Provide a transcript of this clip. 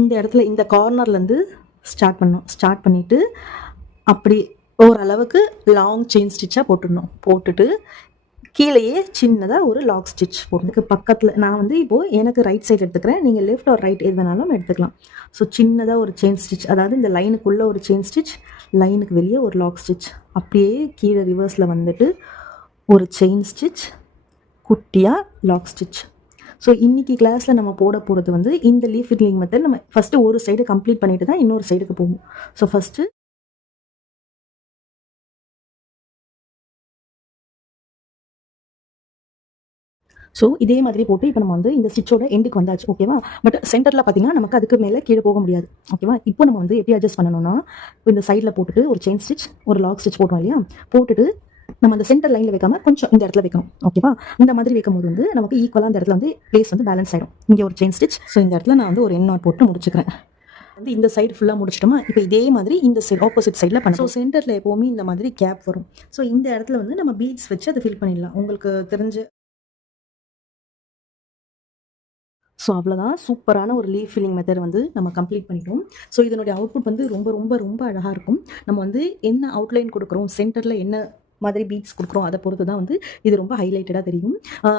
இந்த இடத்துல இந்த கார்னர்லேருந்து ஸ்டார்ட் பண்ணணும். ஸ்டார்ட் பண்ணிவிட்டு அப்படி ஓரளவுக்கு லாங் செயின் ஸ்டிச்சாக போட்டுடணும். போட்டுட்டு கீழேயே சின்னதாக ஒரு லாக் ஸ்டிச் போடுறதுக்கு பக்கத்தில் நான் வந்து இப்போது எனக்கு ரைட் சைடு எடுத்துக்கிறேன். நீங்கள் லெஃப்ட் ஆர் ரைட் எது வேணாலும் எடுத்துக்கலாம். ஸோ சின்னதாக ஒரு செயின் ஸ்டிச், அதாவது இந்த லைனுக்குள்ளே ஒரு செயின் ஸ்டிச், லைனுக்கு வெளியே ஒரு லாக் ஸ்டிச், அப்படியே கீழே ரிவர்ஸில் வந்துட்டு ஒரு செயின் ஸ்டிச், குட்டியாக லாக் ஸ்டிச். ஸோ இன்றைக்கி கிளாஸில் நம்ம போட போகிறது வந்து இந்த லீஃப் ஃபில்லிங் மெத்தட். நம்ம ஃபஸ்ட்டு ஒரு சைடு கம்ப்ளீட் பண்ணிட்டு தான் இன்னொரு சைடுக்கு போகும். ஸோ ஃபஸ்ட்டு ஸோ இதே மாதிரி போட்டு இப்போ நம்ம வந்து இந்த ஸ்டிச்சோட எண்டுக்கு வந்தாச்சு, ஓகேவா? பட் சென்டரில் பார்த்தீங்கன்னா நமக்கு அதுக்கு மேலே கீழே போக முடியாது, ஓகேவா? இப்போ நம்ம வந்து எப்படி அட்ஜஸ்ட் பண்ணணும்னா, இந்த சைடில் போட்டுட்டு ஒரு செயின் ஸ்டிச், ஒரு லாக் ஸ்டிச் போட்டோம் இல்லையா? போட்டுட்டு நம்ம அந்த சென்டர் லைனில் வைக்காம கொஞ்சம் இந்த இடத்துல வைக்கணும், ஓகேவா? இந்த மாதிரி வைக்கும்போது வந்து நமக்கு ஈக்குவலாக அந்த இடத்துல வந்து பிளேஸ் வந்து பேலன்ஸ் ஆகிடும். இங்கே ஒரு செயின் ஸ்டிச். ஸோ இந்த இடத்துல நான் வந்து ஒரு என் நாட் போட்டு முடிச்சுக்கிறேன். வந்து இந்த சைடு ஃபுல்லாக முடிச்சிட்டோமா? இப்போ இதே மாதிரி இந்த சைடு ஆப்போசிட் சைடில் பண்ணணும். ஸோ சென்டரில் எப்போவுமே இந்த மாதிரி கேப் வரும். ஸோ இந்த இடத்துல வந்து நம்ம பீட்ஸ் வச்சு அதை ஃபில் பண்ணிடலாம். உங்களுக்கு தெரிஞ்ச ஸோ அவ்வளோதான். சூப்பரான ஒரு லீஃப் ஃபில்லிங் மெத்தட் வந்து நம்ம கம்ப்ளீட் பண்ணிட்டோம். ஸோ இதனுடைய அவுட்புட் வந்து ரொம்ப ரொம்ப ரொம்ப அழகாக இருக்கும். நம்ம வந்து என்ன அவுட்லைன் கொடுக்குறோம், சென்டரில் என்ன மாதிரி பீட்ஸ் கொடுக்குறோம், அதை பொறுத்து தான் வந்து இது ரொம்ப ஹைலைட்டடாக தெரியும்.